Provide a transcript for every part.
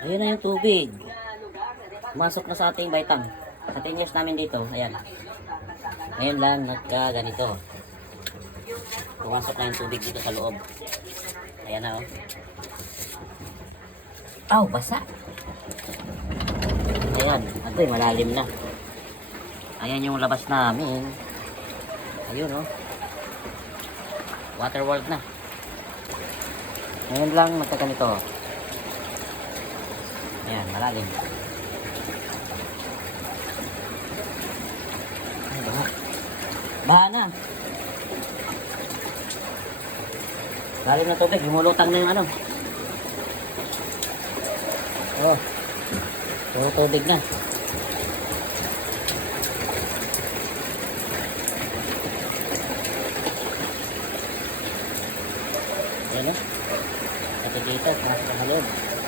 Ayun na yung tubig. Masok na sa ating baitang. Sa 10 years namin dito, ayan. Ngayon lang nagka ganito. Pumasok na yung tubig dito sa loob. Ayan na oh. Aw, basa. Ayan, ito malalim na. Ayan yung labas namin. Ayun oh. Water world na. Ngayon lang magkaganito. Ayan, malalim. Ay, baha. Baha na. Lalim na tubig, humulutang na yung ano. Oh. Puro tubig na. Ayan o. Ito dito, pasok sa loob.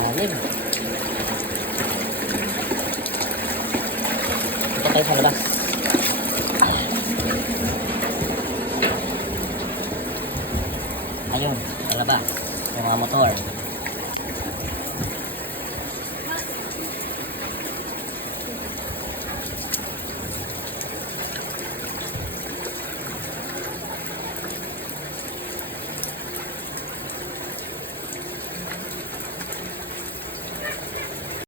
Lalim. Ito tayo sa labas. Ayun, sa labas. Yung mga motor.